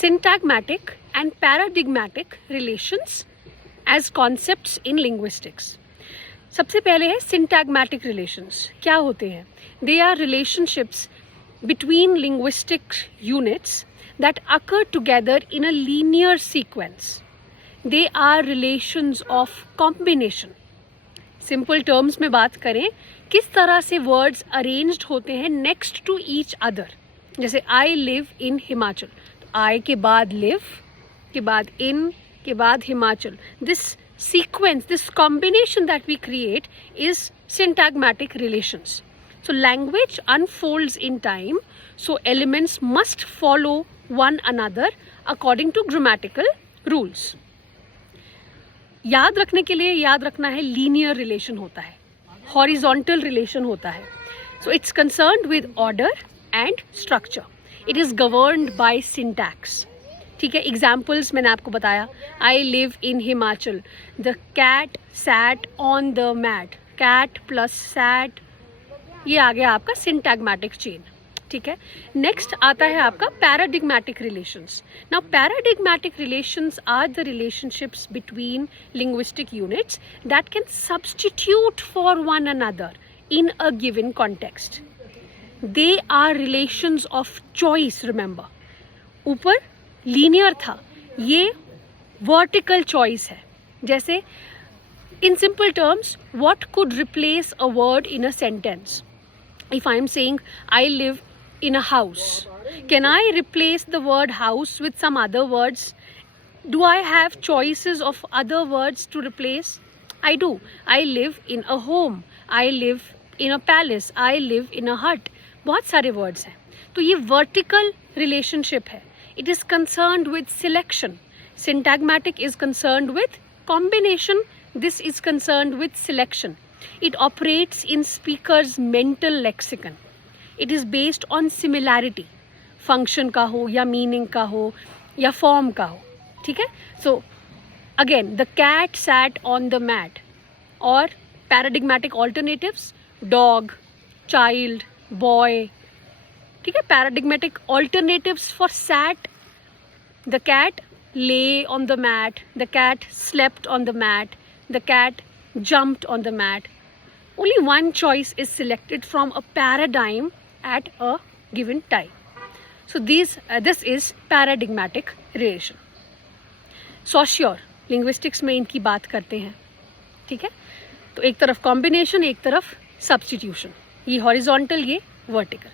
syntagmatic and paradigmatic relations as concepts in linguistics. सबसे पहले है syntagmatic relations. क्या होते हैं? They are relationships between linguistic units that occur together in a linear sequence. They are relations of combination. Simple terms में बात करें, किस तरह से words arranged होते हैं next to each other. जैसे I live in हिमाचल, तो I के बाद live, के बाद in, के बाद Himachal. This sequence, this combination that we create is syntagmatic relations. So language unfolds in time, so elements must follow one another according to grammatical rules. याद रखने के लिए याद रखना है linear relation होता है, horizontal relation होता है. So it's concerned with order and structure. It is governed by syntax. ठीक है, एग्जाम्पल्स मैंने आपको बताया. I live in Himachal. The cat sat on the mat. Cat plus sat, ये आ गया आपका syntagmatic chain. ठीक है. नेक्स्ट आता है आपका paradigmatic relations. Now paradigmatic relations are the relationships between linguistic units that can substitute for one another in a given context. They are relations of choice. Remember, ऊपर linear था, ये vertical choice है. जैसे in simple terms, what could replace a word in a sentence? If I am saying I live in a house, can I replace the word house with some other words? Do I have choices of other words to replace? I do. I live in a home. I live in a palace. I live in a hut. बहुत सारे words हैं. तो ये vertical relationship है. It is concerned with selection. Syntagmatic is concerned with combination. This is concerned with selection. It operates in speaker's mental lexicon. It is based on similarity. Function का हो या meaning का हो या form का हो. ठीक है? So again, the cat sat on the mat. और paradigmatic alternatives, dog, child, boy. ठीक है? Paradigmatic alternatives for sat, the cat lay on the mat, the cat slept on the mat, the cat jumped on the mat. Only one choice is selected from a paradigm at a given time. So this is paradigmatic relation. Saussure linguistics में इनकी बात करते हैं. ठीक है? तो एक तरफ combination, एक तरफ substitution. ये horizontal, ये vertical.